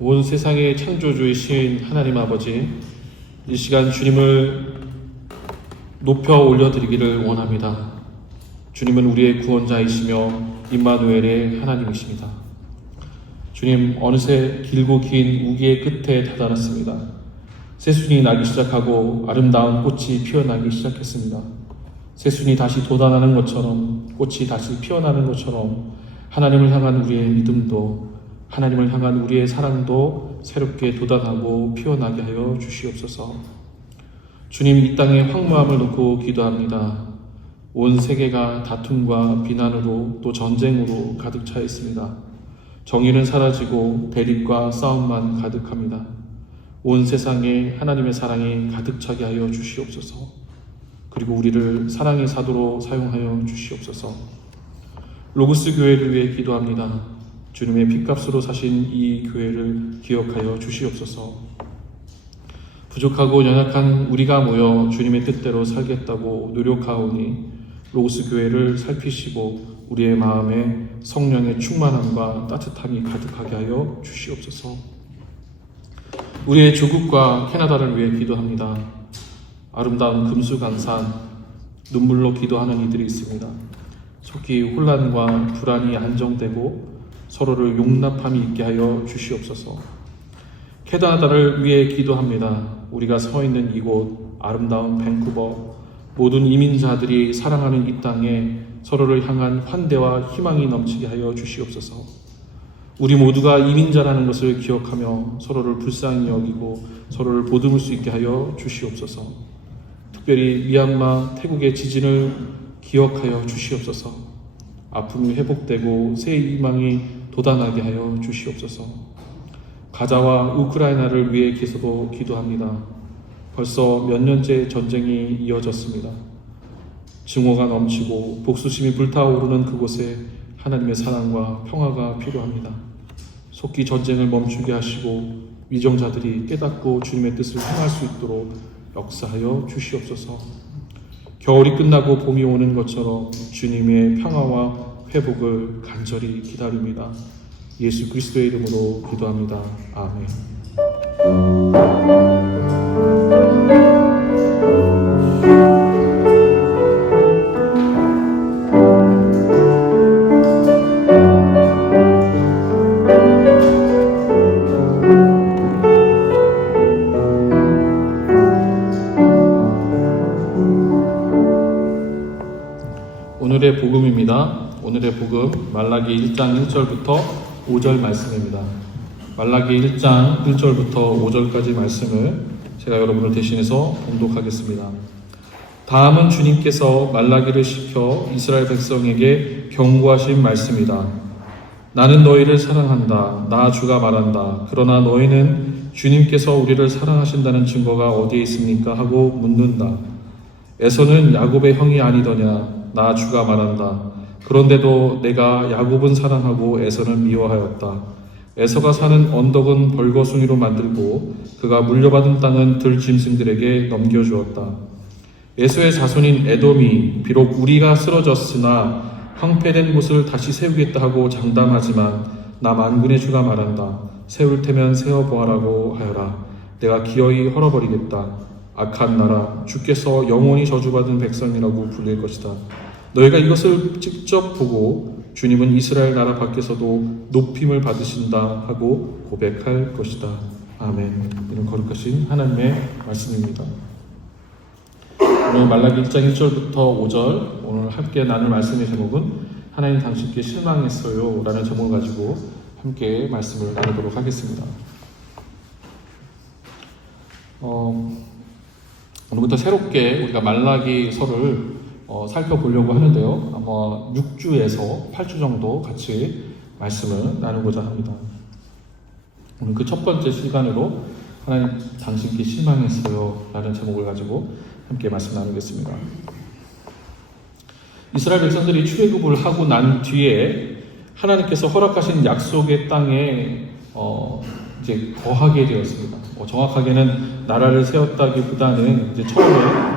온 세상의 창조주이신 하나님 아버지, 이 시간 주님을 높여 올려드리기를 원합니다. 주님은 우리의 구원자이시며 임마누엘의 하나님이십니다. 주님, 어느새 길고 긴 우기의 끝에 다다랐습니다. 새순이 나기 시작하고 아름다운 꽃이 피어나기 시작했습니다. 새순이 다시 돋아나는 것처럼, 꽃이 다시 피어나는 것처럼 하나님을 향한 우리의 믿음도, 하나님을 향한 우리의 사랑도 새롭게 돋아나고 피어나게 하여 주시옵소서. 주님, 이 땅에 황무함을 놓고 기도합니다. 온 세계가 다툼과 비난으로 또 전쟁으로 가득 차 있습니다. 정의는 사라지고 대립과 싸움만 가득합니다. 온 세상에 하나님의 사랑이 가득 차게 하여 주시옵소서. 그리고 우리를 사랑의 사도로 사용하여 주시옵소서. 로고스 교회를 위해 기도합니다. 주님의 핏값으로 사신 이 교회를 기억하여 주시옵소서. 부족하고 연약한 우리가 모여 주님의 뜻대로 살겠다고 노력하오니 로고스 교회를 살피시고 우리의 마음에 성령의 충만함과 따뜻함이 가득하게 하여 주시옵소서. 우리의 조국과 캐나다를 위해 기도합니다. 아름다운 금수강산, 눈물로 기도하는 이들이 있습니다. 속히 혼란과 불안이 안정되고 서로를 용납함이 있게 하여 주시옵소서. 캐나다를 위해 기도합니다. 우리가 서 있는 이곳, 아름다운 밴쿠버, 모든 이민자들이 사랑하는 이 땅에 서로를 향한 환대와 희망이 넘치게 하여 주시옵소서. 우리 모두가 이민자라는 것을 기억하며 서로를 불쌍히 여기고 서로를 보듬을 수 있게 하여 주시옵소서. 특별히 미얀마, 태국의 지진을 기억하여 주시옵소서. 아픔이 회복되고 새 희망이 돋아나게 하여 주시옵소서. 가자와 우크라이나를 위해서도 기도합니다. 벌써 몇 년째 전쟁이 이어졌습니다. 증오가 넘치고 복수심이 불타오르는 그곳에 하나님의 사랑과 평화가 필요합니다. 속히 전쟁을 멈추게 하시고 위정자들이 깨닫고 주님의 뜻을 행할 수 있도록 역사하여 주시옵소서. 겨울이 끝나고 봄이 오는 것처럼 주님의 평화와 회복을 간절히 기다립니다. 예수 그리스도의 이름으로 기도합니다. 아멘. 오늘의 복음입니다. 오늘의 복음 말라기 1장 1절부터 5절 말씀입니다. 말라기 1장 1절부터 5절까지 말씀을 제가 여러분을 대신해서 봉독하겠습니다. 다음은 주님께서 말라기를 시켜 이스라엘 백성에게 경고하신 말씀이다. 나는 너희를 사랑한다. 나 주가 말한다. 그러나 너희는 주님께서 우리를 사랑하신다는 증거가 어디에 있습니까? 하고 묻는다. 에서는 야곱의 형이 아니더냐? 나 주가 말한다. 그런데도 내가 야곱은 사랑하고 에서는 미워하였다. 에서가 사는 언덕은 벌거숭이로 만들고 그가 물려받은 땅은 들짐승들에게 넘겨주었다. 에서의 자손인 에돔이 비록 우리가 쓰러졌으나 황폐된 곳을 다시 세우겠다 하고 장담하지만 나 만군의 주가 말한다. 세울 테면 세어보아라고 하여라. 내가 기어이 헐어버리겠다. 악한 나라, 주께서 영원히 저주받은 백성이라고 불릴 것이다. 너희가 이것을 직접 보고 주님은 이스라엘 나라 밖에서도 높임을 받으신다 하고 고백할 것이다. 아멘. 이런 거룩하신 하나님의 말씀입니다. 오늘 말라기 1장 1절부터 5절 오늘 함께 나눌 말씀의 제목은 하나님 당신께 실망했어요 라는 제목을 가지고 함께 말씀을 나누도록 하겠습니다. 오늘부터 새롭게 우리가 말라기서를 살펴보려고 하는데요. 아마 6주에서 8주 정도 같이 말씀을 나누고자 합니다. 오늘 그 첫 번째 시간으로 하나님 당신께 실망했어요 라는 제목을 가지고 함께 말씀 나누겠습니다. 이스라엘 백성들이 출애굽을 하고 난 뒤에 하나님께서 허락하신 약속의 땅에 이제 거하게 되었습니다. 정확하게는 나라를 세웠다기보다는 이제 처음에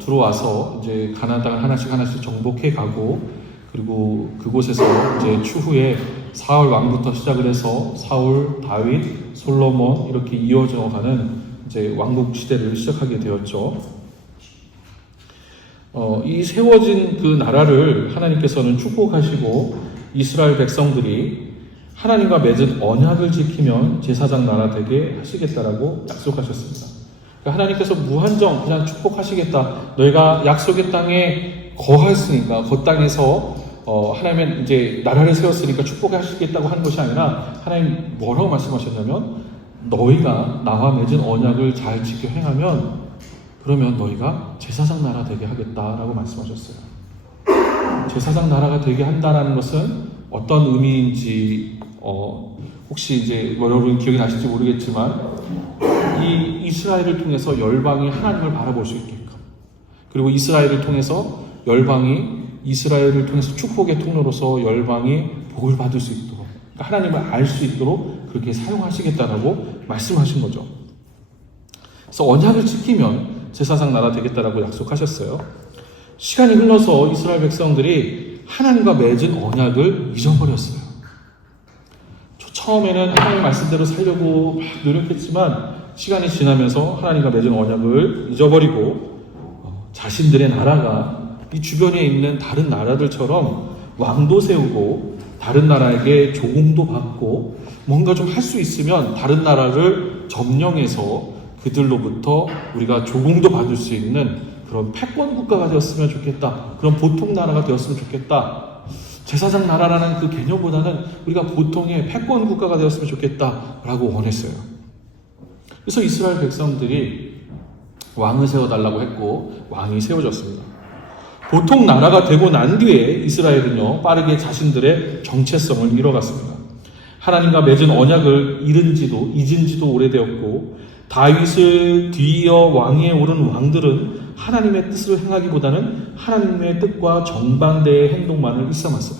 들어와서 이제 가나안 땅을 하나씩 정복해 가고 그리고 그곳에서 이제 추후에 사울 왕부터 시작을 해서 사울, 다윗, 솔로몬 이렇게 이어져 가는 이제 왕국 시대를 시작하게 되었죠. 이 세워진 그 나라를 하나님께서는 축복하시고 이스라엘 백성들이 하나님과 맺은 언약을 지키면 제사장 나라 되게 하시겠다라고 약속하셨습니다. 그러니까 하나님께서 무한정 그냥 축복하시겠다. 너희가 약속의 땅에 거하였으니까 그 땅에서 하나님은 이제 나라를 세웠으니까 축복하시겠다고 하는 것이 아니라 하나님 뭐라고 말씀하셨냐면 너희가 나와 맺은 언약을 잘 지켜 행하면 그러면 너희가 제사장 나라 되게 하겠다라고 말씀하셨어요. 제사장 나라가 되게 한다라는 것은 어떤 의미인지 혹시 이제 여러분 기억이 나실지 모르겠지만 이 이스라엘을 통해서 열방이 하나님을 바라볼 수 있게끔 그리고 이스라엘을 통해서 열방이 이스라엘을 통해서 축복의 통로로서 열방이 복을 받을 수 있도록 그러니까 하나님을 알 수 있도록 그렇게 사용하시겠다라고 말씀하신 거죠. 그래서 언약을 지키면 제사장 나라 되겠다라고 약속하셨어요. 시간이 흘러서 이스라엘 백성들이 하나님과 맺은 언약을 잊어버렸어요. 처음에는 하나님 말씀대로 살려고 막 노력했지만 시간이 지나면서 하나님과 맺은 언약을 잊어버리고 자신들의 나라가 이 주변에 있는 다른 나라들처럼 왕도 세우고 다른 나라에게 조공도 받고 뭔가 좀 할 수 있으면 다른 나라를 점령해서 그들로부터 우리가 조공도 받을 수 있는 그런 패권 국가가 되었으면 좋겠다. 그런 보통 나라가 되었으면 좋겠다. 제사장 나라라는 그 개념보다는 우리가 보통의 패권 국가가 되었으면 좋겠다라고 원했어요. 그래서 이스라엘 백성들이 왕을 세워달라고 했고 왕이 세워졌습니다. 보통 나라가 되고 난 뒤에 이스라엘은요 빠르게 자신들의 정체성을 잃어갔습니다. 하나님과 맺은 언약을 잊은 지도 오래되었고 다윗을 뒤이어 왕위에 오른 왕들은 하나님의 뜻을 행하기보다는 하나님의 뜻과 정반대의 행동만을 일삼았어요.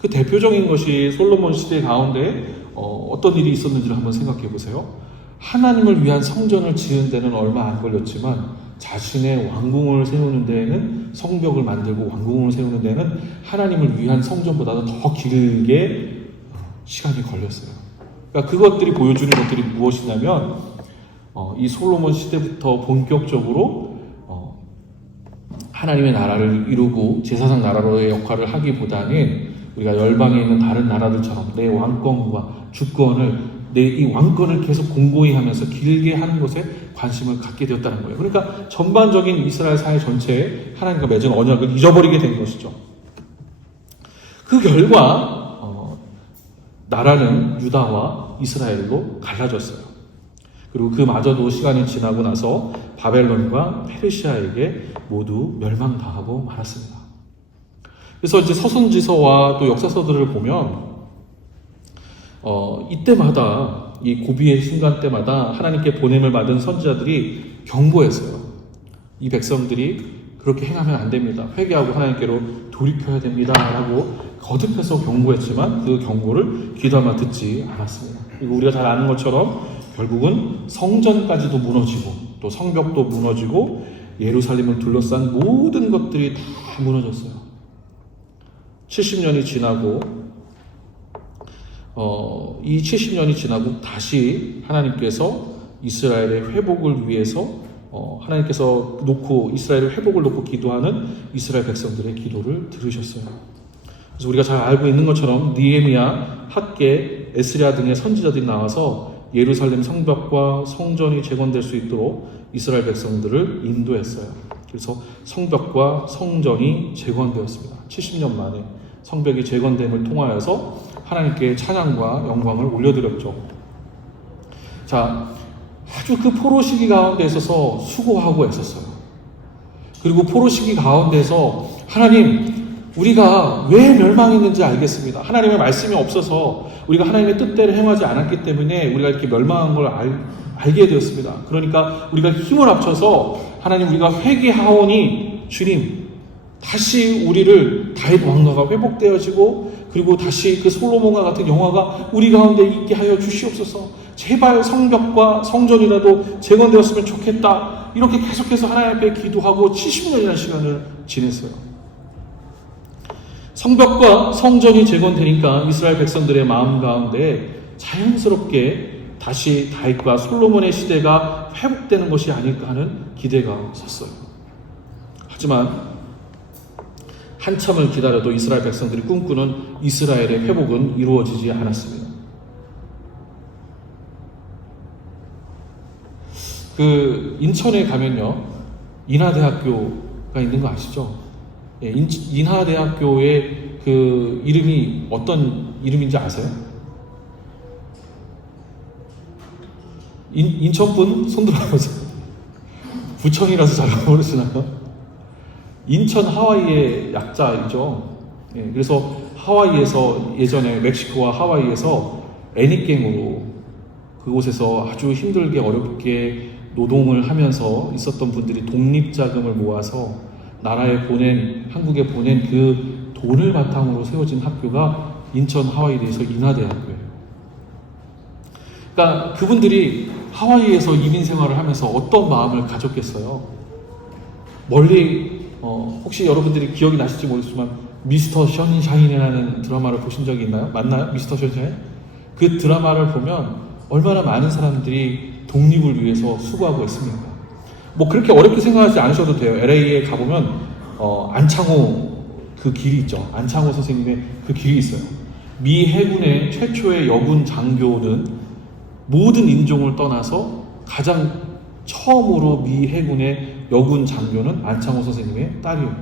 그 대표적인 것이 솔로몬 시대 가운데 어떤 일이 있었는지를 한번 생각해 보세요. 하나님을 위한 성전을 지은 데는 얼마 안 걸렸지만 자신의 왕궁을 세우는 데에는 성벽을 만들고 왕궁을 세우는 데는 하나님을 위한 성전보다도 더 길게 시간이 걸렸어요. 그러니까 그것들이 보여주는 것들이 무엇이냐면 이 솔로몬 시대부터 본격적으로 하나님의 나라를 이루고 제사장 나라로의 역할을 하기보다는 우리가 열방에 있는 다른 나라들처럼 내 왕권과 주권을 내 이 왕권을 계속 공고히 하면서 길게 하는 것에 관심을 갖게 되었다는 거예요. 그러니까 전반적인 이스라엘 사회 전체에 하나님과 맺은 언약을 잊어버리게 된 것이죠. 그 결과 나라는 유다와 이스라엘로 갈라졌어요. 그리고 그마저도 시간이 지나고 나서 바벨론과 페르시아에게 모두 멸망당하고 말았습니다. 그래서 이제 서선지서와 또 역사서들을 보면 이때마다 이 고비의 순간 때마다 하나님께 보냄을 받은 선지자들이 경고했어요. 이 백성들이 그렇게 행하면 안 됩니다. 회개하고 하나님께로 돌이켜야 됩니다. 라고 거듭해서 경고했지만 그 경고를 귀담아 듣지 않았습니다. 그리고 우리가 잘 아는 것처럼 결국은 성전까지도 무너지고 또 성벽도 무너지고 예루살렘을 둘러싼 모든 것들이 다 무너졌어요. 70년이 지나고 이 70년이 지나고 다시 하나님께서 이스라엘의 회복을 위해서 하나님께서 이스라엘의 회복을 놓고 기도하는 이스라엘 백성들의 기도를 들으셨어요. 그래서 우리가 잘 알고 있는 것처럼 느헤미야, 학개, 에스랴 등의 선지자들이 나와서 예루살렘 성벽과 성전이 재건될 수 있도록 이스라엘 백성들을 인도했어요. 그래서 성벽과 성전이 재건되었습니다. 70년 만에 성벽이 재건됨을 통하여서 하나님께 찬양과 영광을 올려드렸죠. 자, 아주 그 포로 시기 가운데 있어서 수고하고 애썼어요. 그리고 포로 시기 가운데서 하나님, 우리가 왜 멸망했는지 알겠습니다. 하나님의 말씀이 없어서 우리가 하나님의 뜻대로 행하지 않았기 때문에 우리가 이렇게 멸망한 걸 알게 되었습니다. 그러니까 우리가 힘을 합쳐서 하나님, 우리가 회개하오니 주님, 다시 우리를 다윗 왕가가 회복되어지고 그리고 다시 그 솔로몬과 같은 영화가 우리 가운데 있게 하여 주시옵소서. 제발 성벽과 성전이라도 재건되었으면 좋겠다. 이렇게 계속해서 하나님 앞에 기도하고 70년이라는 시간을 지냈어요. 성벽과 성전이 재건되니까 이스라엘 백성들의 마음 가운데 자연스럽게 다시 다윗과 솔로몬의 시대가 회복되는 것이 아닐까 하는 기대가 섰어요. 하지만 한참을 기다려도 이스라엘 백성들이 꿈꾸는 이스라엘의 회복은 이루어지지 않았습니다. 인천에 가면요, 인하대학교가 있는 거 아시죠? 예, 인하대학교의 그 이름이 어떤 이름인지 아세요? 인천분 손 들어보세요. 부천이라서 잘 모르시나요? 인천 하와이의 약자이죠. 예, 그래서 하와이에서 예전에 멕시코와 하와이에서 애니깽으로 그곳에서 아주 힘들게 어렵게 노동을 하면서 있었던 분들이 독립자금을 모아서 나라에 한국에 보낸 그 돈을 바탕으로 세워진 학교가 인천 하와이대에서 인하대학교예요. 그러니까 그분들이 하와이에서 이민 생활을 하면서 어떤 마음을 가졌겠어요? 멀리 혹시 여러분들이 기억이 나실지 모르겠지만 미스터 션샤인이라는 드라마를 보신 적이 있나요? 맞나요? 미스터 션샤인? 그 드라마를 보면 얼마나 많은 사람들이 독립을 위해서 수고하고 있습니까? 뭐 그렇게 어렵게 생각하지 않으셔도 돼요. LA에 가보면 안창호 그 길이 있죠. 안창호 선생님의 그 길이 있어요. 미 해군의 최초의 여군 장교는 모든 인종을 떠나서 가장 처음으로 미 해군의 여군 장교는 안창호 선생님의 딸이에요.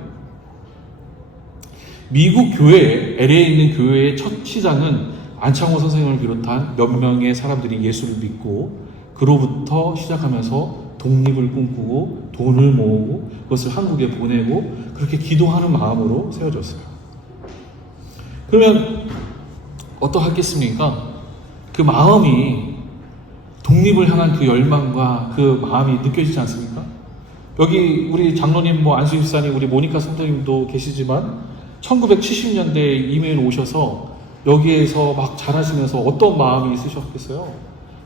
미국 교회에, LA에 있는 교회의 첫 시장은 안창호 선생님을 비롯한 몇 명의 사람들이 예수를 믿고 그로부터 시작하면서 독립을 꿈꾸고 돈을 모으고 그것을 한국에 보내고 그렇게 기도하는 마음으로 세워졌어요. 그러면 어떠하겠습니까? 그 마음이 독립을 향한 그 열망과 그 마음이 느껴지지 않습니까? 여기 우리 장로님, 안수희 집사님, 우리 모니카 선생님도 계시지만 1970년대에 이민 오셔서 여기에서 막 자라시면서 어떤 마음이 있으셨겠어요?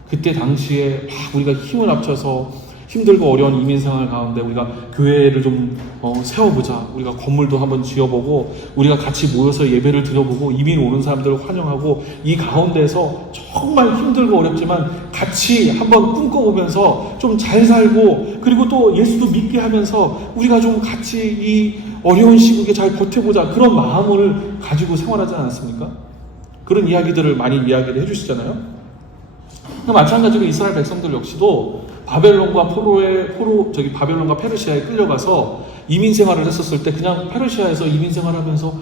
그때 당시에 막 우리가 힘을 합쳐서 힘들고 어려운 이민 생활 가운데 우리가 교회를 좀 세워보자. 우리가 건물도 한번 지어보고 우리가 같이 모여서 예배를 드려보고 이민 오는 사람들을 환영하고 이 가운데서 정말 힘들고 어렵지만 같이 한번 꿈꿔보면서 좀 잘 살고 그리고 또 예수도 믿게 하면서 우리가 좀 같이 이 어려운 시국에 잘 버텨보자. 그런 마음을 가지고 생활하지 않았습니까? 그런 이야기들을 많이 이야기를 해주시잖아요. 마찬가지로 이스라엘 백성들 역시도 바벨론과 바벨론과 페르시아에 끌려가서 이민 생활을 했었을 때 그냥 페르시아에서 이민 생활하면서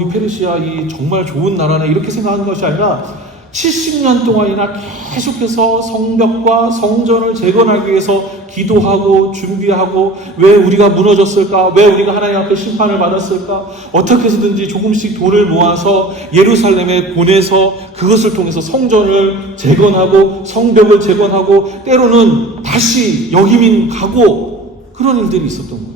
이 페르시아 이 정말 좋은 나라네 이렇게 생각하는 것이 아니라 70년 동안이나 계속해서 성벽과 성전을 재건하기 위해서 기도하고 준비하고 왜 우리가 무너졌을까? 왜 우리가 하나님 앞에 심판을 받았을까? 어떻게 해서든지 조금씩 돈을 모아서 예루살렘에 보내서 그것을 통해서 성전을 재건하고 성벽을 재건하고 때로는 다시 여기민 가고 그런 일들이 있었던 거예요.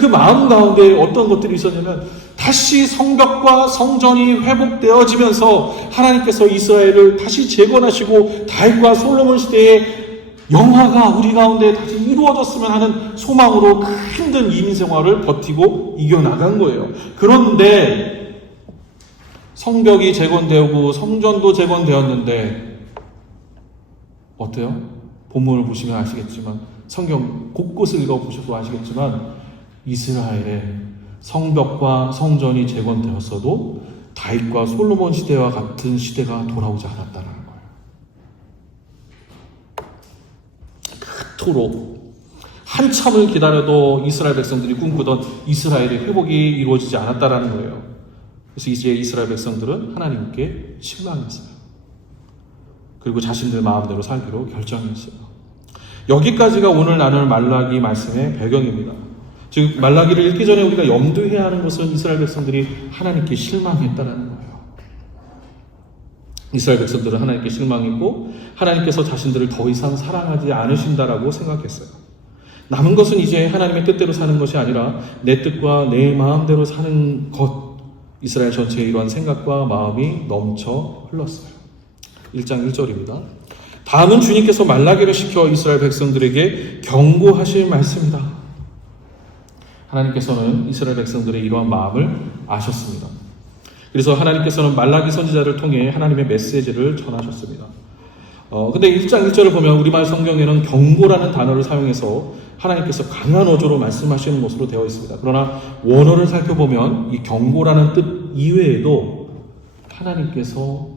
그 마음 가운데 어떤 것들이 있었냐면 다시 성벽과 성전이 회복되어지면서 하나님께서 이스라엘을 다시 재건하시고 다윗과 솔로몬 시대의 영화가 우리 가운데 다시 이루어졌으면 하는 소망으로 그 힘든 이민 생활을 버티고 이겨나간 거예요. 그런데 성벽이 재건되고 성전도 재건되었는데 어때요? 본문을 보시면 아시겠지만 성경 곳곳을 읽어보셔도 아시겠지만 이스라엘의 성벽과 성전이 재건되었어도 다윗과 솔로몬 시대와 같은 시대가 돌아오지 않았다는 거예요. 그토록 한참을 기다려도 이스라엘 백성들이 꿈꾸던 이스라엘의 회복이 이루어지지 않았다는 거예요. 그래서 이제 이스라엘 백성들은 하나님께 실망했어요. 그리고 자신들 마음대로 살기로 결정했어요. 여기까지가 오늘 나눌 말라기 말씀의 배경입니다. 즉 말라기를 읽기 전에 우리가 염두해야 하는 것은 이스라엘 백성들이 하나님께 실망했다는 거예요. 이스라엘 백성들은 하나님께 실망했고 하나님께서 자신들을 더 이상 사랑하지 않으신다라고 생각했어요. 남은 것은 이제 하나님의 뜻대로 사는 것이 아니라 내 뜻과 내 마음대로 사는 것. 이스라엘 전체에 이러한 생각과 마음이 넘쳐 흘렀어요. 1장 1절입니다. 다음은 주님께서 말라기를 시켜 이스라엘 백성들에게 경고하실 말씀이다. 하나님께서는 이스라엘 백성들의 이러한 마음을 아셨습니다. 그래서 하나님께서는 말라기 선지자를 통해 하나님의 메시지를 전하셨습니다. 근데 1장 1절을 보면 우리말 성경에는 경고라는 단어를 사용해서 하나님께서 강한 어조로 말씀하시는 것으로 되어 있습니다. 그러나 원어를 살펴보면 이 경고라는 뜻 이외에도 하나님께서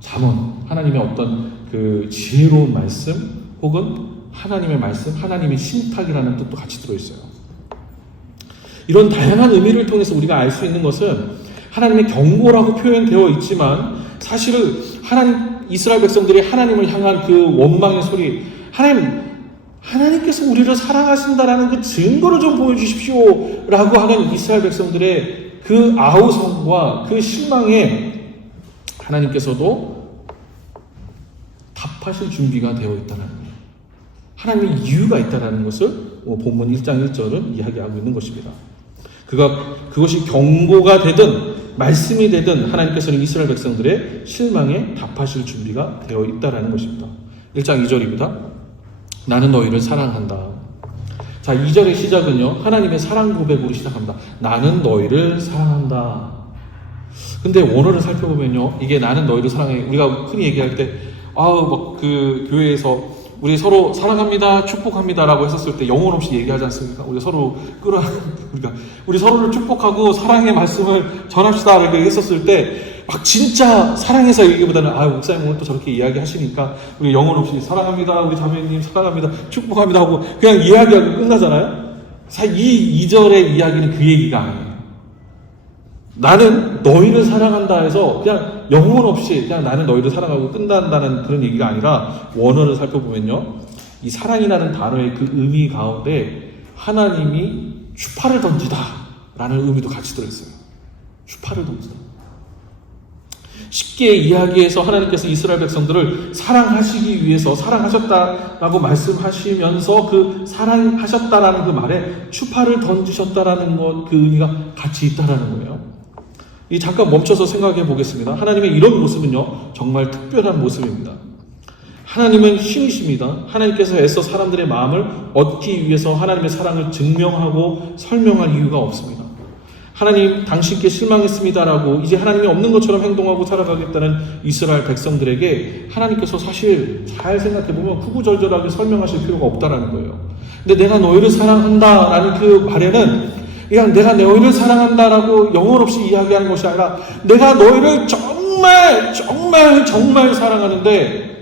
잠언, 하나님의 어떤 그 지혜로운 말씀 혹은 하나님의 말씀, 하나님의 신탁이라는 뜻도 같이 들어있어요. 이런 다양한 의미를 통해서 우리가 알 수 있는 것은 하나님의 경고라고 표현되어 있지만 사실은 이스라엘 백성들이 하나님을 향한 그 원망의 소리, 하나님께서 우리를 사랑하신다라는 그 증거를 좀 보여주십시오 라고 하는 이스라엘 백성들의 그 아우성과 그 실망에 하나님께서도 답하실 준비가 되어 있다는 거예요. 하나님의 이유가 있다는 것을 본문 1장 1절은 이야기하고 있는 것입니다. 그것이 경고가 되든 말씀이 되든 하나님께서는 이스라엘 백성들의 실망에 답하실 준비가 되어 있다는 것입니다. 1장 2절입니다. 나는 너희를 사랑한다. 자, 2절의 시작은요, 하나님의 사랑 고백으로 시작합니다. 나는 너희를 사랑한다. 근데 원어를 살펴보면요, 이게 나는 너희를 사랑해. 우리가 흔히 얘기할 때, 그 교회에서 우리 서로 사랑합니다, 축복합니다라고 했었을 때 영혼 없이 얘기하지 않습니까? 우리 서로 우리 서로를 축복하고 사랑의 말씀을 전합시다 이렇게 했었을 때 막 진짜 사랑해서 얘기보다는 목사님 오늘 또 저렇게 이야기하시니까 우리 영혼 없이 사랑합니다, 우리 자매님 사랑합니다, 축복합니다 하고 그냥 이야기하고 끝나잖아요. 사실 이 2절의 이야기는 그 얘기가 아니에요. 나는 너희를 사랑한다 해서 그냥 영혼 없이 그냥 나는 너희를 사랑하고 끝난다는 그런 얘기가 아니라 원어를 살펴보면요, 이 사랑이라는 단어의 그 의미 가운데 하나님이 추파를 던지다 라는 의미도 같이 들어있어요. 추파를 던지다. 쉽게 이야기해서 하나님께서 이스라엘 백성들을 사랑하시기 위해서 사랑하셨다라고 말씀하시면서 그 사랑하셨다라는 그 말에 추파를 던지셨다라는 것, 그 의미가 같이 있다라는 거예요. 잠깐 멈춰서 생각해 보겠습니다. 하나님의 이런 모습은요, 정말 특별한 모습입니다. 하나님은 신이십니다. 하나님께서 애써 사람들의 마음을 얻기 위해서 하나님의 사랑을 증명하고 설명할 이유가 없습니다. 하나님, 당신께 실망했습니다라고 이제 하나님이 없는 것처럼 행동하고 살아가겠다는 이스라엘 백성들에게 하나님께서 사실 잘 생각해보면 구구절절하게 설명하실 필요가 없다라는 거예요. 근데 내가 너희를 사랑한다라는 그 말에는 그냥 내가 너희를 사랑한다라고 영혼 없이 이야기하는 것이 아니라 내가 너희를 정말 사랑하는데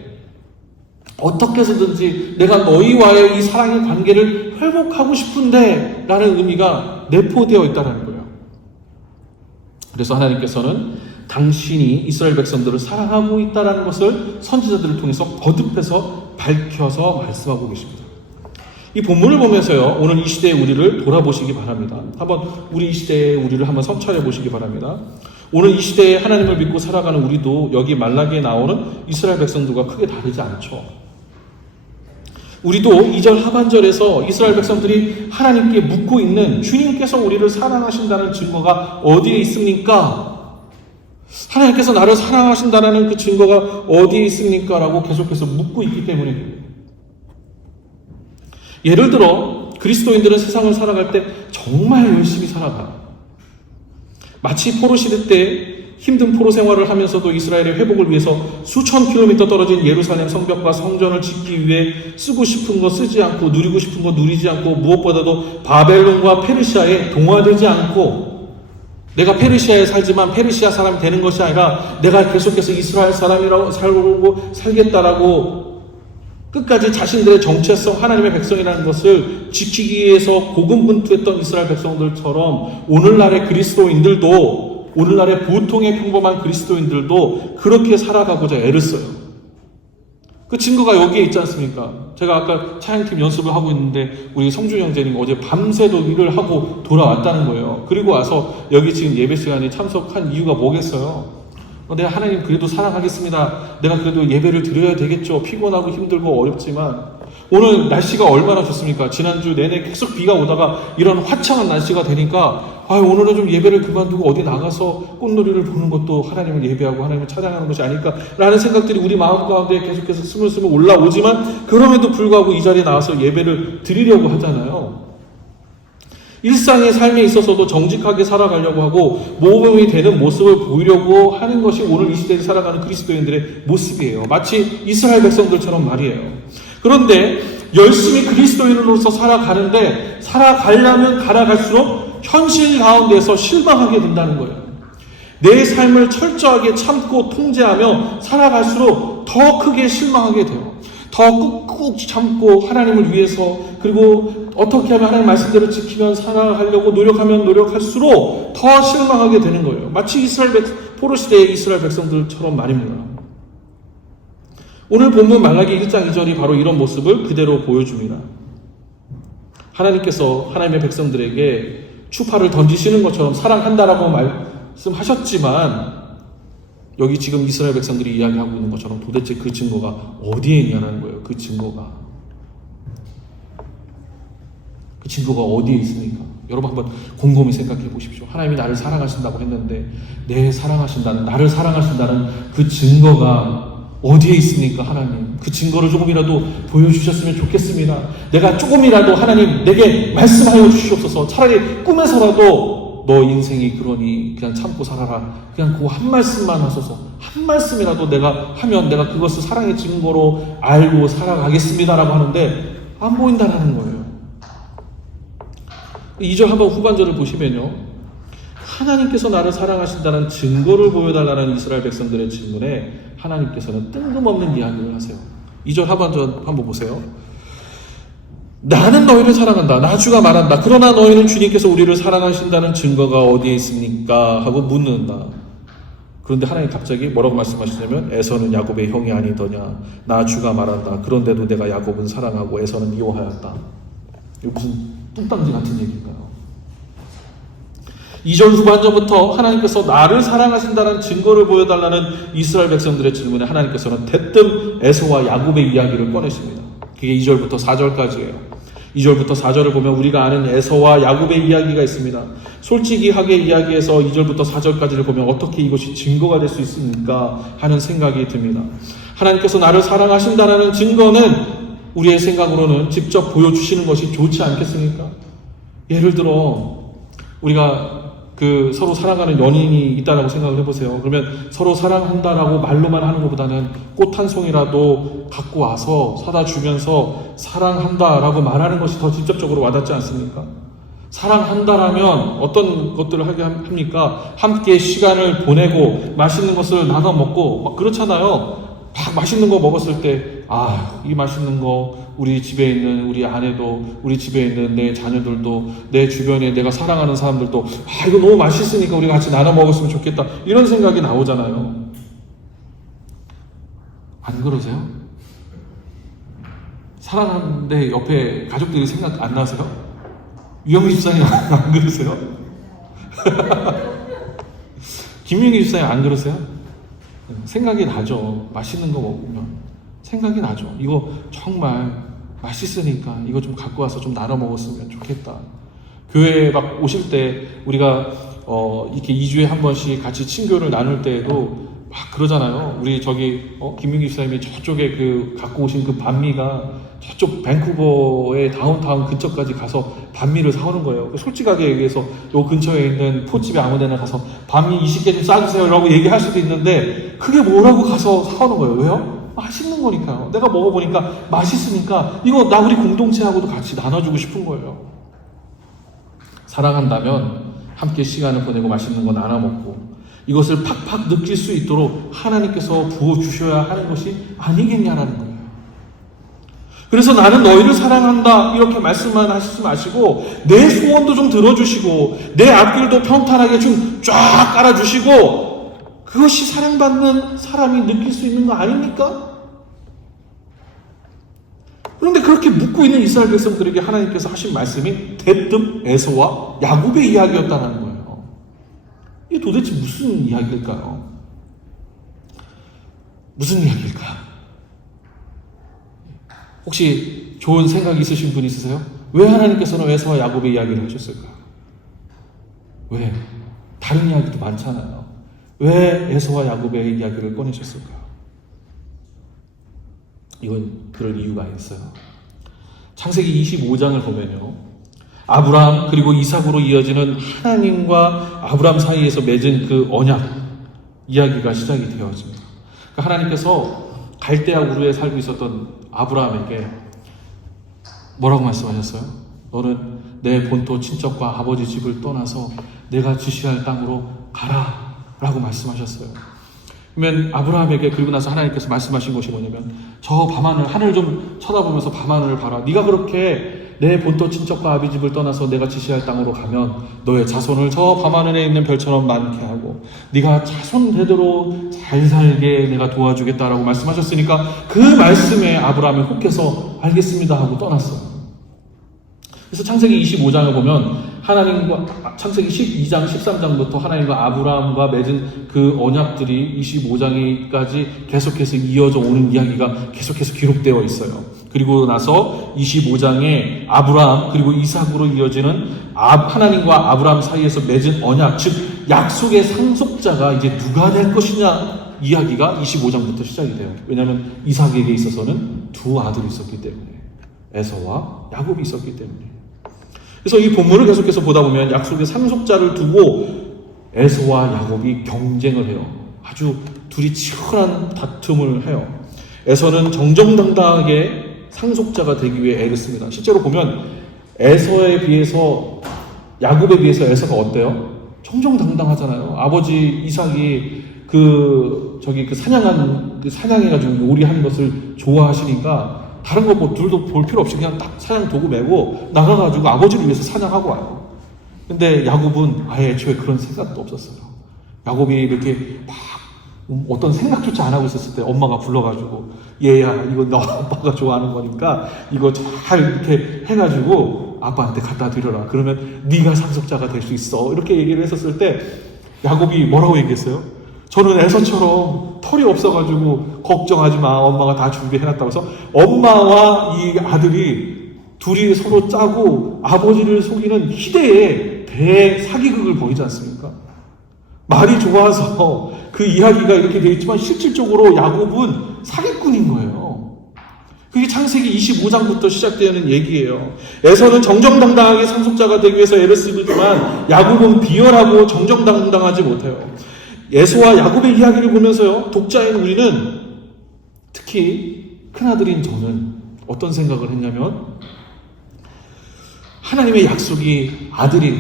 어떻게 해서든지 내가 너희와의 이 사랑의 관계를 회복하고 싶은데 라는 의미가 내포되어 있다는 거예요. 그래서 하나님께서는 당신이 이스라엘 백성들을 사랑하고 있다는 것을 선지자들을 통해서 거듭해서 밝혀서 말씀하고 계십니다. 이 본문을 보면서요, 오늘 이 시대의 우리를 돌아보시기 바랍니다. 한번 우리 이 시대의 우리를 한번 성찰해 보시기 바랍니다. 오늘 이 시대에 하나님을 믿고 살아가는 우리도 여기 말라기에 나오는 이스라엘 백성들과 크게 다르지 않죠. 우리도 2절 하반절에서 이스라엘 백성들이 하나님께 묻고 있는 주님께서 우리를 사랑하신다는 증거가 어디에 있습니까? 하나님께서 나를 사랑하신다는 그 증거가 어디에 있습니까? 라고 계속해서 묻고 있기 때문입니다. 예를 들어 그리스도인들은 세상을 살아갈 때 정말 열심히 살아가요. 마치 포로 시대 때 힘든 포로 생활을 하면서도 이스라엘의 회복을 위해서 수천 킬로미터 떨어진 예루살렘 성벽과 성전을 짓기 위해 쓰고 싶은 거 쓰지 않고 누리고 싶은 거 누리지 않고 무엇보다도 바벨론과 페르시아에 동화되지 않고 내가 페르시아에 살지만 페르시아 사람이 되는 것이 아니라 내가 계속해서 이스라엘 사람이라고 살겠다라고 끝까지 자신들의 정체성, 하나님의 백성이라는 것을 지키기 위해서 고군분투했던 이스라엘 백성들처럼 오늘날의 그리스도인들도, 오늘날의 보통의 평범한 그리스도인들도 그렇게 살아가고자 애를 써요. 그 증거가 여기에 있지 않습니까? 제가 아까 찬양팀 연습을 하고 있는데 우리 성준 형제님 어제 밤새도 일을 하고 돌아왔다는 거예요. 그리고 와서 여기 지금 예배 시간에 참석한 이유가 뭐겠어요? 내가 하나님 그래도 사랑하겠습니다. 내가 그래도 예배를 드려야 되겠죠. 피곤하고 힘들고 어렵지만 오늘 날씨가 얼마나 좋습니까? 지난주 내내 계속 비가 오다가 이런 화창한 날씨가 되니까 오늘은 좀 예배를 그만두고 어디 나가서 꽃놀이를 보는 것도 하나님을 예배하고 하나님을 찬양하는 것이 아닐까라는 생각들이 우리 마음 가운데 계속해서 스물스물 올라오지만 그럼에도 불구하고 이 자리에 나와서 예배를 드리려고 하잖아요. 일상의 삶에 있어서도 정직하게 살아가려고 하고 모범이 되는 모습을 보이려고 하는 것이 오늘 이 시대에 살아가는 그리스도인들의 모습이에요. 마치 이스라엘 백성들처럼 말이에요. 그런데 열심히 그리스도인으로서 살아가려면 갈수록 현실 가운데서 실망하게 된다는 거예요. 내 삶을 철저하게 참고 통제하며 살아갈수록 더 크게 실망하게 돼요. 더 꾹꾹 참고 하나님을 위해서, 그리고 어떻게 하면 하나님 말씀대로 지키면 살아가려고 노력하면 노력할수록 더 실망하게 되는 거예요. 마치 포로 시대의 이스라엘 백성들처럼 말입니다. 오늘 본문 말라기 1장 2절이 바로 이런 모습을 그대로 보여줍니다. 하나님께서 하나님의 백성들에게 추파를 던지시는 것처럼 사랑한다라고 말씀하셨지만, 여기 지금 이스라엘 백성들이 이야기하고 있는 것처럼 도대체 그 증거가 어디에 있냐는 거예요. 그 증거가 어디에 있습니까? 여러분 한번 곰곰이 생각해 보십시오. 하나님이 나를 사랑하신다고 했는데 나를 사랑하신다는 그 증거가 어디에 있습니까? 하나님, 그 증거를 조금이라도 보여주셨으면 좋겠습니다. 내가 조금이라도 하나님 내게 말씀하여 주시옵소서. 차라리 꿈에서라도 너 인생이 그러니 그냥 참고 살아라, 그냥 그 한 말씀만 하소서. 한 말씀이라도 내가 하면 내가 그것을 사랑의 증거로 알고 살아가겠습니다라고 하는데 안 보인다는 거예요. 2절 한번 후반절을 보시면요, 하나님께서 나를 사랑하신다는 증거를 보여달라는 이스라엘 백성들의 질문에 하나님께서는 뜬금없는 이야기를 하세요. 2절 하반절 한번 보세요. 나는 너희를 사랑한다. 나 주가 말한다. 그러나 너희는 주님께서 우리를 사랑하신다는 증거가 어디에 있습니까? 하고 묻는다. 그런데 하나님 갑자기 뭐라고 말씀하시냐면, 에서는 야곱의 형이 아니더냐. 나 주가 말한다. 그런데도 내가 야곱은 사랑하고 에서는 미워하였다. 이거 무슨 뚱땅지 같은 얘기인가요? 2절 후반전부터 하나님께서 나를 사랑하신다는 증거를 보여달라는 이스라엘 백성들의 질문에 하나님께서는 대뜸 에서와 야곱의 이야기를 꺼내십니다. 그게 2절부터 4절까지예요. 2절부터 4절을 보면 우리가 아는 에서와 야곱의 이야기가 있습니다. 솔직하게 이야기해서 2절부터 4절까지를 보면 어떻게 이것이 증거가 될 수 있습니까? 하는 생각이 듭니다. 하나님께서 나를 사랑하신다는 증거는 우리의 생각으로는 직접 보여주시는 것이 좋지 않겠습니까? 예를 들어 우리가 서로 사랑하는 연인이 있다라고 생각을 해보세요. 그러면 서로 사랑한다라고 말로만 하는 것보다는 꽃 한 송이라도 갖고 와서 사다 주면서 사랑한다라고 말하는 것이 더 직접적으로 와닿지 않습니까? 사랑한다라면 어떤 것들을 하게 합니까? 함께 시간을 보내고 맛있는 것을 나눠 먹고 막 그렇잖아요. 막 맛있는 거 먹었을 때, 이 맛있는 거 우리 집에 있는 우리 아내도, 우리 집에 있는 내 자녀들도, 내 주변에 내가 사랑하는 사람들도 이거 너무 맛있으니까 우리 같이 나눠 먹었으면 좋겠다, 이런 생각이 나오잖아요. 안 그러세요? 사랑하는데 옆에 가족들이 생각 안 나세요? 유영미 집사님 안 그러세요? 김윤기 집사님 안 그러세요? 생각이 나죠. 맛있는 거 먹으면 생각이 나죠. 이거 정말 맛있으니까 이거 좀 갖고 와서 좀 나눠 먹었으면 좋겠다. 교회에 막 오실 때 우리가 이렇게 2주에 한 번씩 같이 친교를 나눌 때에도 막 그러잖아요. 우리 김민기 집사님이 저쪽에 갖고 오신 그 반미가 저쪽 밴쿠버의 다운타운 근처까지 가서 반미를 사오는 거예요. 솔직하게 얘기해서 요 근처에 있는 포집에 아무데나 가서 반미 20개 좀 싸주세요 라고 얘기할 수도 있는데, 그게 뭐라고 가서 사오는 거예요. 왜요? 맛있는 거니까요. 내가 먹어보니까 맛있으니까 이거 우리 공동체하고도 같이 나눠주고 싶은 거예요. 사랑한다면 함께 시간을 보내고 맛있는 거 나눠 먹고 이것을 팍팍 느낄 수 있도록 하나님께서 부어주셔야 하는 것이 아니겠냐라는 거예요. 그래서 나는 너희를 사랑한다 이렇게 말씀만 하시지 마시고 내 소원도 좀 들어주시고 내 앞길도 평탄하게 좀 쫙 깔아주시고, 그것이 사랑받는 사람이 느낄 수 있는 거 아닙니까? 그런데 그렇게 묻고 있는 이스라엘 백성들에게 하나님께서 하신 말씀이 대뜸 에서와 야곱의 이야기였다는 거예요. 이게 도대체 무슨 이야기일까요? 무슨 이야기일까? 혹시 좋은 생각이 있으신 분 있으세요? 왜 하나님께서는 에서와 야곱의 이야기를 하셨을까요? 왜? 다른 이야기도 많잖아요. 왜 에서와 야곱의 이야기를 꺼내셨을까요? 이건 그럴 이유가 있어요. 창세기 25장을 보면요, 아브라함 그리고 이삭으로 이어지는 하나님과 아브라함 사이에서 맺은 그 언약 이야기가 시작이 되어집니다. 그러니까 하나님께서 갈대아 우르에 살고 있었던 아브라함에게 뭐라고 말씀하셨어요? 너는 내 본토 친척과 아버지 집을 떠나서 내가 지시할 땅으로 가라 라고 말씀하셨어요. 그러면 아브라함에게 그리고 나서 하나님께서 말씀하신 것이 뭐냐면 저 밤하늘, 하늘 좀 쳐다보면서 밤하늘을 봐라. 네가 그렇게 내 본토 친척과 아비 집을 떠나서 내가 지시할 땅으로 가면 너의 자손을 저 밤하늘에 있는 별처럼 많게 하고 네가 자손 대대로 잘 살게 내가 도와주겠다라고 말씀하셨으니까 그 말씀에 아브라함이 혹해서 알겠습니다 하고 떠났어요. 그래서 창세기 25장을 보면 하나님과 창세기 12장 13장부터 하나님과 아브라함과 맺은 그 언약들이 25장까지 계속해서 이어져 오는 이야기가 계속해서 기록되어 있어요. 그리고 나서 25장에 아브라함 그리고 이삭으로 이어지는 하나님과 아브라함 사이에서 맺은 언약, 즉 약속의 상속자가 이제 누가 될 것이냐 이야기가 25장부터 시작이 돼요. 왜냐하면 이삭에게 있어서는 두 아들이 있었기 때문에, 에서와 야곱이 있었기 때문에. 그래서 이 본문을 계속해서 보다 보면 약속의 상속자를 두고 에서와 야곱이 경쟁을 해요. 아주 둘이 치열한 다툼을 해요. 에서는 정정당당하게 상속자가 되기 위해 애를 씁니다. 실제로 보면 에서에 비해서 야곱에 비해서 에서가 어때요? 정정당당하잖아요. 아버지 이삭이 사냥해가지고 요리하는 것을 좋아하시니까 다른 거 뭐 둘도 볼 필요 없이 그냥 딱 사냥 도구 메고 나가가지고 아버지를 위해서 사냥하고 와요. 근데 야곱은 아예 애초에 그런 생각도 없었어요. 야곱이 이렇게 막 어떤 생각조차 안 하고 있었을 때 엄마가 불러가지고 얘야 이거 너 아빠가 좋아하는 거니까 이거 잘 이렇게 해가지고 아빠한테 갖다 드려라. 그러면 네가 상속자가 될 수 있어. 이렇게 얘기를 했었을 때 야곱이 뭐라고 얘기했어요? 저는 에서처럼 털이 없어가지고 걱정하지 마. 엄마가 다 준비해놨다고 해서 엄마와 이 아들이 둘이 서로 짜고 아버지를 속이는 희대의 대사기극을 벌이지 않습니까? 말이 좋아서 그 이야기가 이렇게 되어 있지만 실질적으로 야곱은 사기꾼인 거예요. 그게 창세기 25장부터 시작되는 얘기예요. 에서는 정정당당하게 상속자가 되기 위해서 애를 쓰지만 야곱은 비열하고 정정당당하지 못해요. 에서와 야곱의 이야기를 보면서요, 독자인 우리는 특히 큰아들인 저는 어떤 생각을 했냐면 하나님의 약속이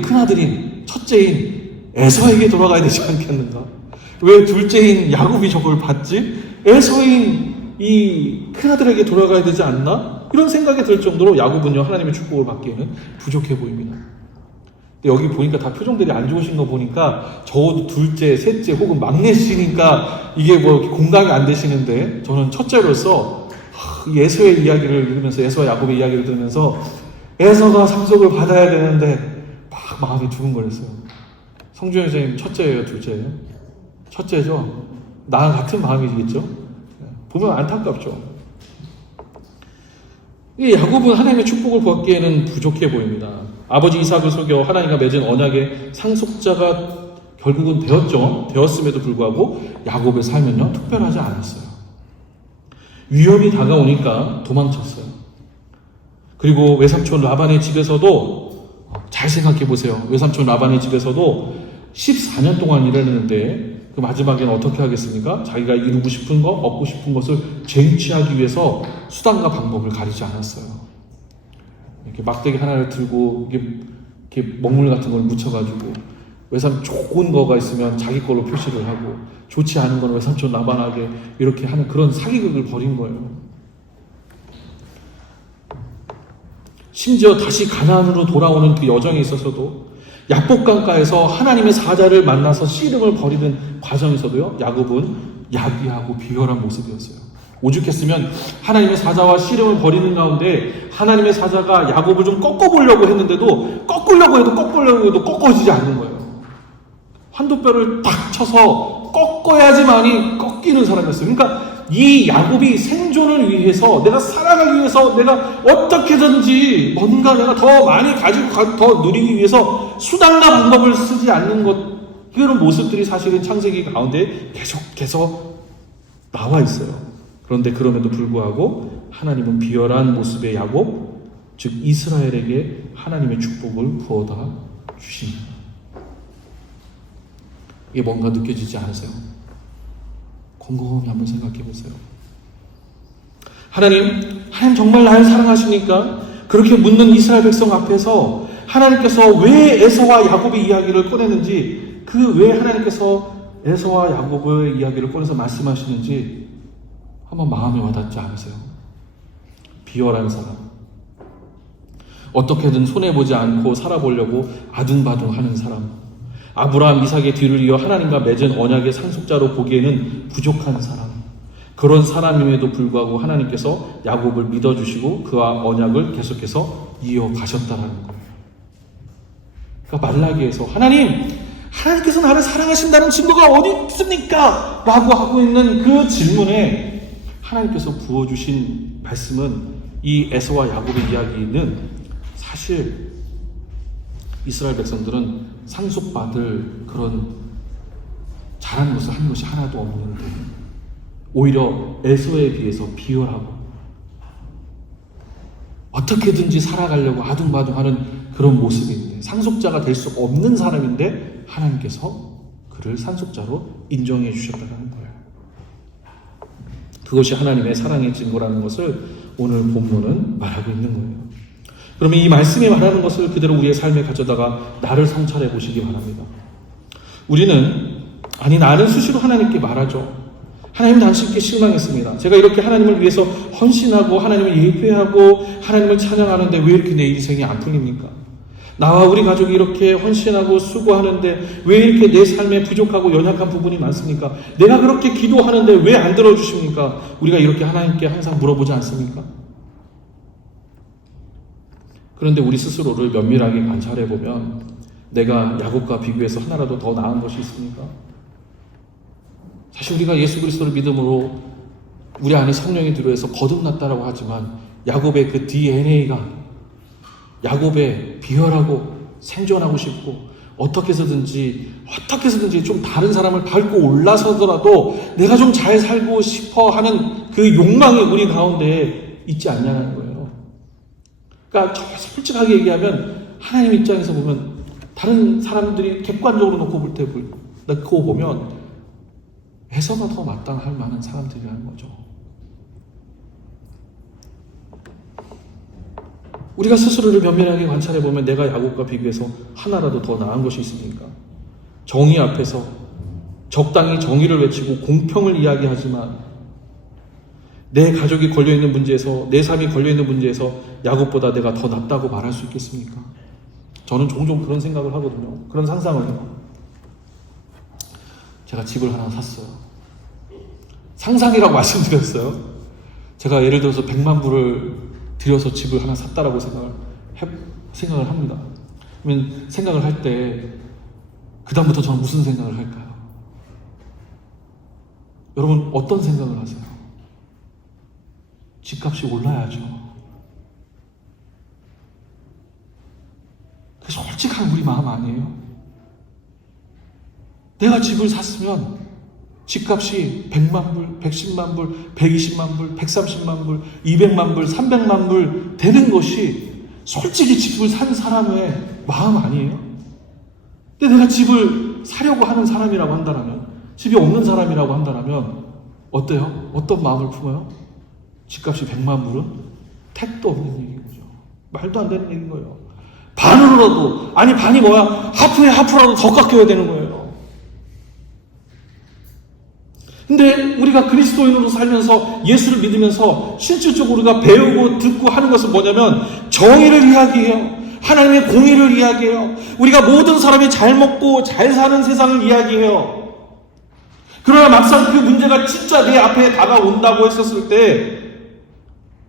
큰아들인 첫째인 에서에게 돌아가야 되지 않겠는가? 왜 둘째인 야곱이 저걸 받지? 에서인 이 큰아들에게 돌아가야 되지 않나? 이런 생각이 들 정도로 야곱은요, 하나님의 축복을 받기에는 부족해 보입니다. 근데 여기 보니까 다 표정들이 안 좋으신 거 보니까 적어도 둘째, 셋째 혹은 막내시니까 이게 뭐 공감이 안 되시는데 저는 첫째로서 에서의 이야기를 읽으면서 에서와 야곱의 이야기를 들으면서 에서가 상속을 받아야 되는데 막 마음이 두근거렸어요. 성주현 선생님 첫째예요, 둘째예요? 첫째죠? 나랑 같은 마음이겠죠? 보면 안타깝죠. 이 야곱은 하나님의 축복을 받기에는 부족해 보입니다. 아버지 이삭을 속여 하나님과 맺은 언약의 상속자가 결국은 되었음에도 불구하고 야곱의 삶은요, 특별하지 않았어요. 위험이 다가오니까 도망쳤어요. 그리고 외삼촌 라반의 집에서도 잘 생각해 보세요. 외삼촌 라반의 집에서도 14년 동안 일했는데 그 마지막에는 어떻게 하겠습니까? 자기가 이루고 싶은 것, 얻고 싶은 것을 쟁취하기 위해서 수단과 방법을 가리지 않았어요. 이렇게 막대기 하나를 들고 이렇게 먹물 같은 걸 묻혀가지고 외삼 좋은 거가 있으면 자기 걸로 표시를 하고 좋지 않은 건 외삼촌 라반에게 이렇게 하는 그런 사기극을 벌인 거예요. 심지어 다시 가나안으로 돌아오는 그 여정에 있어서도 약복강가에서 하나님의 사자를 만나서 씨름을 벌이는 과정에서도요, 야곱은 야비하고 비열한 모습이었어요. 오죽했으면 하나님의 사자와 씨름을 벌이는 가운데 하나님의 사자가 야곱을 좀 꺾어보려고 했는데도 꺾으려고 해도 꺾어지지 않는 거예요. 환도뼈를 딱 쳐서 꺾어야지만이 꺾이는 사람이었어요. 그러니까 이 야곱이 생존을 위해서, 내가 살아가기 위해서, 내가 어떻게든지 뭔가 내가 더 많이 가지고 더 누리기 위해서 수단과 방법을 쓰지 않는 것, 그런 모습들이 사실은 창세기 가운데 계속해서 나와 있어요. 그런데 그럼에도 불구하고 하나님은 비열한 모습의 야곱, 즉 이스라엘에게 하나님의 축복을 부어다 주십니다. 이게 뭔가 느껴지지 않으세요? 곰곰이 한번 생각해 보세요. 하나님 정말 나를 사랑하시니까? 그렇게 묻는 이스라엘 백성 앞에서 하나님께서 왜 에서와 야곱의 이야기를 꺼내는지, 그 왜 하나님께서 에서와 야곱의 이야기를 꺼내서 말씀하시는지 한번 마음에 와닿지 않으세요? 비열한 사람, 어떻게든 손해보지 않고 살아보려고 아둥바둥하는 사람, 아브라함, 이삭의 뒤를 이어 하나님과 맺은 언약의 상속자로 보기에는 부족한 사람, 그런 사람임에도 불구하고 하나님께서 야곱을 믿어주시고 그와 언약을 계속해서 이어가셨다는 거예요. 그러니까 말라기에서 하나님께서 나를 사랑하신다는 증거가 어디 있습니까? 라고 하고 있는 그 질문에 하나님께서 부어주신 말씀은, 이 에서와 야곱의 이야기는 사실 이스라엘 백성들은 상속받을 그런 잘하는 것을 하는 것이 하나도 없는데 오히려 에서에 비해서 비열하고 어떻게든지 살아가려고 아둥바둥하는 그런 모습인데, 상속자가 될 수 없는 사람인데 하나님께서 그를 상속자로 인정해 주셨다는 거예요. 그것이 하나님의 사랑의 증거라는 것을 오늘 본문은 말하고 있는 거예요. 그러면 이 말씀이 말하는 것을 그대로 우리의 삶에 가져다가 나를 성찰해 보시기 바랍니다. 나는 수시로 하나님께 말하죠. 하나님, 당신께 실망했습니다. 제가 이렇게 하나님을 위해서 헌신하고 하나님을 예배하고 하나님을 찬양하는데 왜 이렇게 내 인생이 안 풀립니까? 나와 우리 가족이 이렇게 헌신하고 수고하는데 왜 이렇게 내 삶에 부족하고 연약한 부분이 많습니까? 내가 그렇게 기도하는데 왜 안 들어주십니까? 우리가 이렇게 하나님께 항상 물어보지 않습니까? 그런데 우리 스스로를 면밀하게 관찰해보면 내가 야곱과 비교해서 하나라도 더 나은 것이 있습니까? 사실 우리가 예수 그리스도를 믿음으로 우리 안에 성령이 들어와서 거듭났다라고 하지만 야곱의 그 DNA가, 야곱의 비열하고 생존하고 싶고 어떻게 해서든지 좀 다른 사람을 밟고 올라서더라도 내가 좀 잘 살고 싶어 하는 그 욕망이 우리 가운데 있지 않냐는 거예요. 그러니까 솔직하게 얘기하면 하나님 입장에서 보면, 다른 사람들이 객관적으로 놓고 보면 에서가 더 마땅할 만한 사람들이라는 거죠. 우리가 스스로를 면밀하게 관찰해보면 내가 야곱과 비교해서 하나라도 더 나은 것이 있습니까? 정의 앞에서 적당히 정의를 외치고 공평을 이야기하지만 내 가족이 걸려있는 문제에서, 내 삶이 걸려있는 문제에서 야곱보다 내가 더 낫다고 말할 수 있겠습니까? 저는 종종 그런 생각을 하거든요. 그런 상상을 해요. 제가 집을 하나 샀어요. 상상이라고 말씀드렸어요. 제가 예를 들어서 100만 불을 들여서 집을 하나 샀다라고 생각을 합니다. 그러면 생각을 할 때 그다음부터 저는 무슨 생각을 할까요? 여러분 어떤 생각을 하세요? 집값이 올라야죠. 그 솔직한 우리 마음 아니에요? 내가 집을 샀으면 집값이 100만 불, 110만 불, 120만 불, 130만 불, 200만 불, 300만 불 되는 것이 솔직히 집을 산 사람의 마음 아니에요? 근데 내가 집을 사려고 하는 사람이라고 한다면, 집이 없는 사람이라고 한다면 어때요? 어떤 마음을 품어요? 집값이 100만 불은 택도 없는 얘기인 거죠. 말도 안 되는 얘기인 거예요. 반으로라도, 아니 반이 뭐야? 하프라도 더 깎여야 되는 거예요. 근데 우리가 그리스도인으로 살면서 예수를 믿으면서 실질적으로 우리가 배우고 듣고 하는 것은 뭐냐면 정의를 이야기해요. 하나님의 공의를 이야기해요. 우리가 모든 사람이 잘 먹고 잘 사는 세상을 이야기해요. 그러나 막상 그 문제가 진짜 내 앞에 다가온다고 했었을 때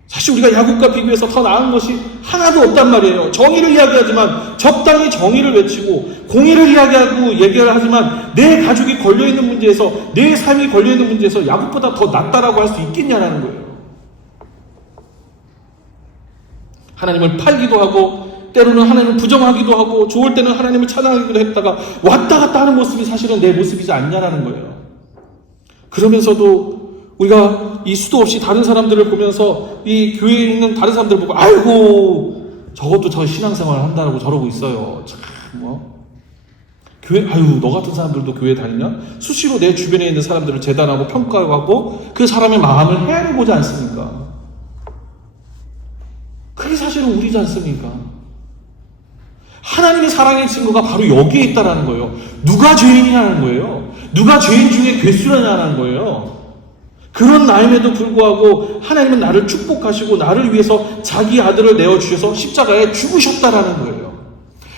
사실 우리가 야곱과 비교해서 더 나은 것이 하나도 없단 말이에요. 정의를 이야기하지만 적당히 정의를 외치고 공의를 이야기하고 얘기를 하지만 내 가족이 걸려있는 문제에서, 내 삶이 걸려있는 문제에서 야곱보다 더 낫다라고 할 수 있겠냐라는 거예요. 하나님을 팔기도 하고 때로는 하나님을 부정하기도 하고 좋을 때는 하나님을 찬양하기도 했다가 왔다 갔다 하는 모습이 사실은 내 모습이지 않냐라는 거예요. 그러면서도 우리가 이 수도 없이 다른 사람들을 보면서 이 교회에 있는 다른 사람들을 보고 아이고 저것도 저 신앙생활을 한다고 저러고 있어요. 참 교회, 너 같은 사람들도 교회 다니냐? 수시로 내 주변에 있는 사람들을 재단하고 평가하고 그 사람의 마음을 헤아려 보지 않습니까? 그게 사실은 우리지 않습니까? 하나님의 사랑의 증거가 바로 여기에 있다라는 거예요. 누가 죄인이냐는 거예요. 누가 죄인 중에 괴수라냐는 거예요. 그런 나임에도 불구하고 하나님은 나를 축복하시고 나를 위해서 자기 아들을 내어주셔서 십자가에 죽으셨다라는 거예요.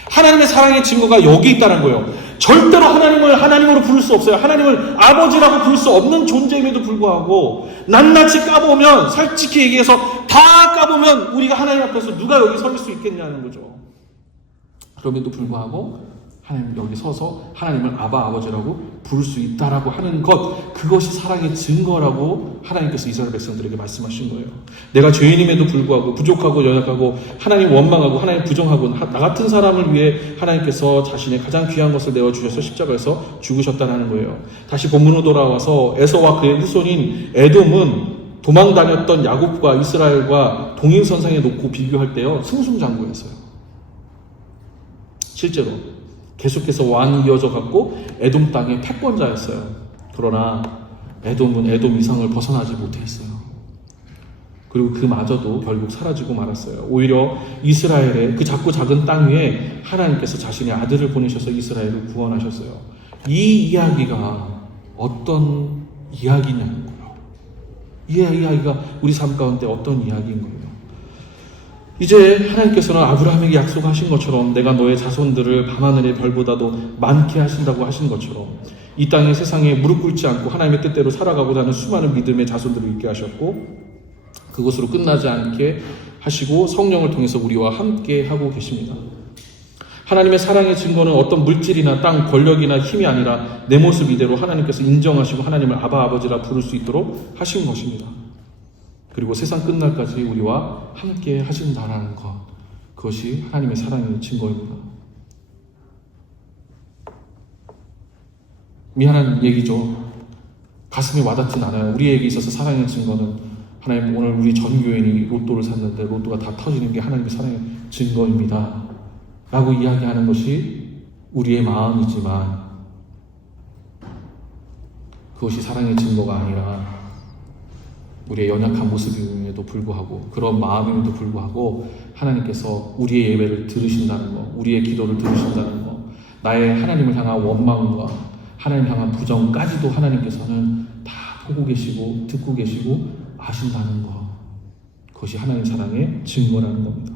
하나님의 사랑의 증거가 여기 있다는 거예요. 절대로 하나님을 하나님으로 부를 수 없어요. 하나님을 아버지라고 부를 수 없는 존재임에도 불구하고 낱낱이 까보면, 솔직히 얘기해서 다 까보면 우리가 하나님 앞에서 누가 여기 설 수 있겠냐는 거죠. 그럼에도 불구하고 하나님 여기 서서 하나님을 아버지라고 부를 수 있다라고 하는 것, 그것이 사랑의 증거라고 하나님께서 이스라엘 백성들에게 말씀하신 거예요. 내가 죄인임에도 불구하고 부족하고 연약하고 하나님 원망하고 하나님 부정하고 나 같은 사람을 위해 하나님께서 자신의 가장 귀한 것을 내어주셔서 십자가에서 죽으셨다는 거예요. 다시 본문으로 돌아와서 에서와 그의 후손인 에돔은 도망 다녔던 야곱과 이스라엘과 동일선상에 놓고 비교할 때요, 승승장구였어요. 실제로 계속해서 왕이 이어져 갔고 에돔 땅의 패권자였어요. 그러나 에돔은 에돔 이상을 벗어나지 못했어요. 그리고 그마저도 결국 사라지고 말았어요. 오히려 이스라엘의 그 작고 작은 땅 위에 하나님께서 자신의 아들을 보내셔서 이스라엘을 구원하셨어요. 이 이야기가 어떤 이야기냐는 거예요. 이 이야기가 우리 삶 가운데 어떤 이야기인 거예요. 이제 하나님께서는 아브라함에게 약속하신 것처럼 내가 너의 자손들을 밤하늘의 별보다도 많게 하신다고 하신 것처럼 이 땅의 세상에 무릎 꿇지 않고 하나님의 뜻대로 살아가고자 하는 수많은 믿음의 자손들을 있게 하셨고, 그것으로 끝나지 않게 하시고 성령을 통해서 우리와 함께 하고 계십니다. 하나님의 사랑의 증거는 어떤 물질이나 땅, 권력이나 힘이 아니라 내 모습 이대로 하나님께서 인정하시고 하나님을 아버지라 부를 수 있도록 하신 것입니다. 그리고 세상 끝날까지 우리와 함께 하신다라는 것, 그것이 하나님의 사랑의 증거입니다. 미안한 얘기죠. 가슴에 와닿진 않아요. 우리에게 있어서 사랑의 증거는, 하나님 오늘 우리 전 교인이 로또를 샀는데 로또가 다 터지는 게 하나님의 사랑의 증거입니다 라고 이야기하는 것이 우리의 마음이지만, 그것이 사랑의 증거가 아니라 우리의 연약한 모습임에도 불구하고, 그런 마음임에도 불구하고 하나님께서 우리의 예배를 들으신다는 것, 우리의 기도를 들으신다는 것, 나의 하나님을 향한 원망과 하나님 향한 부정까지도 하나님께서는 다 보고 계시고 듣고 계시고 아신다는 것, 그것이 하나님 사랑의 증거라는 겁니다.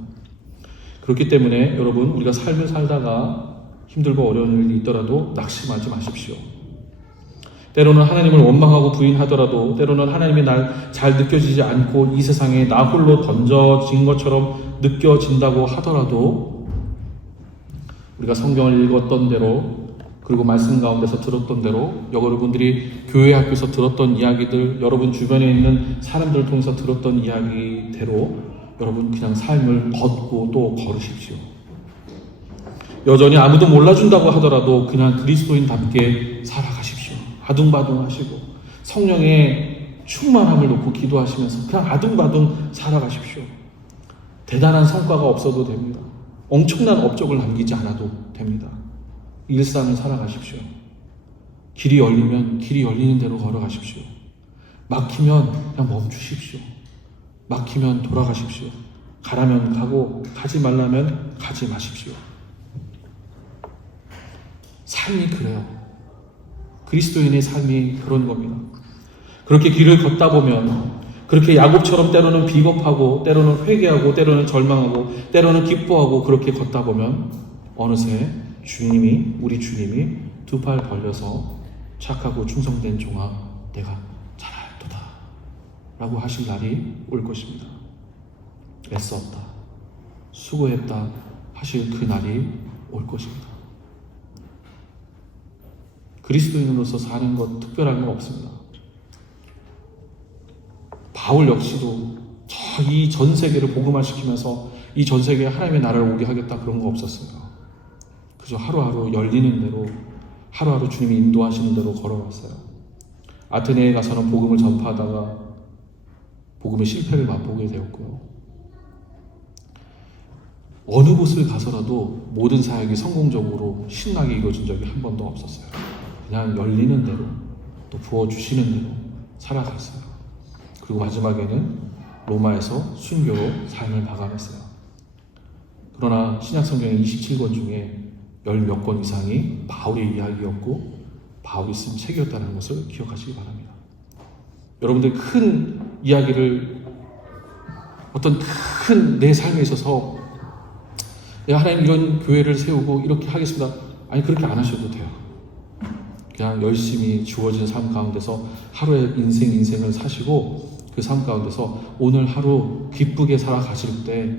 그렇기 때문에 여러분, 우리가 삶을 살다가 힘들고 어려운 일이 있더라도 낙심하지 마십시오. 때로는 하나님을 원망하고 부인하더라도, 때로는 하나님이 날 잘 느껴지지 않고 이 세상에 나 홀로 던져진 것처럼 느껴진다고 하더라도, 우리가 성경을 읽었던 대로, 그리고 말씀 가운데서 들었던 대로, 여러분들이 교회 학교에서 들었던 이야기들, 여러분 주변에 있는 사람들을 통해서 들었던 이야기대로 여러분 그냥 삶을 걷고 또 걸으십시오. 여전히 아무도 몰라준다고 하더라도 그냥 그리스도인답게 살아가십시오. 아둥바둥 하시고 성령의 충만함을 놓고 기도하시면서 그냥 아둥바둥 살아가십시오. 대단한 성과가 없어도 됩니다. 엄청난 업적을 남기지 않아도 됩니다. 일상을 살아가십시오. 길이 열리면 길이 열리는 대로 걸어가십시오. 막히면 그냥 멈추십시오. 막히면 돌아가십시오. 가라면 가고 가지 말라면 가지 마십시오. 삶이 그래요. 그리스도인의 삶이 그런 겁니다. 그렇게 길을 걷다 보면, 그렇게 야곱처럼 때로는 비겁하고 때로는 회개하고 때로는 절망하고 때로는 기뻐하고 그렇게 걷다 보면 어느새 우리 주님이 두 팔 벌려서 착하고 충성된 종아 내가 잘하였도다 라고 하실 날이 올 것입니다. 애썼다, 수고했다 하실 그 날이 올 것입니다. 그리스도인으로서 사는 것 특별한 건 없습니다. 바울 역시도 이 전 세계를 복음화시키면서 이 전 세계에 하나님의 나라를 오게 하겠다 그런 거 없었어요. 그저 하루하루 열리는 대로, 하루하루 주님이 인도하시는 대로 걸어갔어요. 아테네에 가서는 복음을 전파하다가 복음의 실패를 맛보게 되었고요. 어느 곳을 가서라도 모든 사역이 성공적으로 신나게 이루어진 적이 한 번도 없었어요. 그냥 열리는 대로 또 부어주시는 대로 살아갔어요. 그리고 마지막에는 로마에서 순교로 삶을 마감했어요. 그러나 신약성경의 27권 중에 열 몇 권 이상이 바울의 이야기였고 바울이 쓴 책이었다는 것을 기억하시기 바랍니다. 여러분들 큰 이야기를 어떤 큰 내 삶에 있어서 내가 하나님 이런 교회를 세우고 이렇게 하겠습니다. 아니 그렇게 안 하셔도 돼요. 그냥 열심히 주어진 삶 가운데서 하루의 인생을 사시고 그 삶 가운데서 오늘 하루 기쁘게 살아가실 때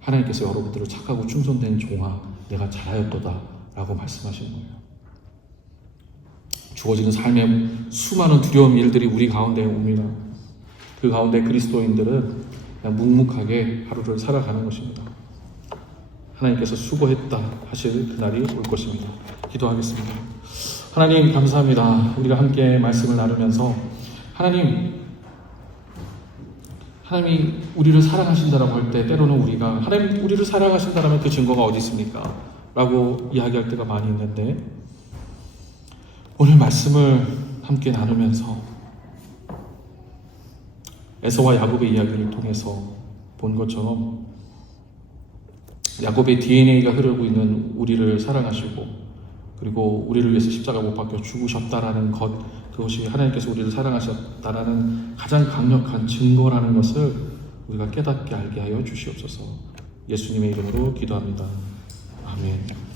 하나님께서 여러분들을 착하고 충성된 종아 내가 잘하였도다 라고 말씀하시는 거예요. 주어지는 삶의 수많은 두려운 일들이 우리 가운데 옵니다. 그 가운데 그리스도인들은 그냥 묵묵하게 하루를 살아가는 것입니다. 하나님께서 수고했다 하실 그날이 올 것입니다. 기도하겠습니다. 하나님 감사합니다. 우리가 함께 말씀을 나누면서 하나님이 우리를 사랑하신다라고 할 때 때로는 우리가 하나님 우리를 사랑하신다라면 그 증거가 어디 있습니까? 라고 이야기할 때가 많이 있는데 오늘 말씀을 함께 나누면서 에서와 야곱의 이야기를 통해서 본 것처럼 야곱의 DNA가 흐르고 있는 우리를 사랑하시고 그리고 우리를 위해서 십자가 못 박혀 죽으셨다라는 것, 그것이 하나님께서 우리를 사랑하셨다라는 가장 강력한 증거라는 것을 우리가 깨닫게 알게 하여 주시옵소서. 예수님의 이름으로 기도합니다. 아멘.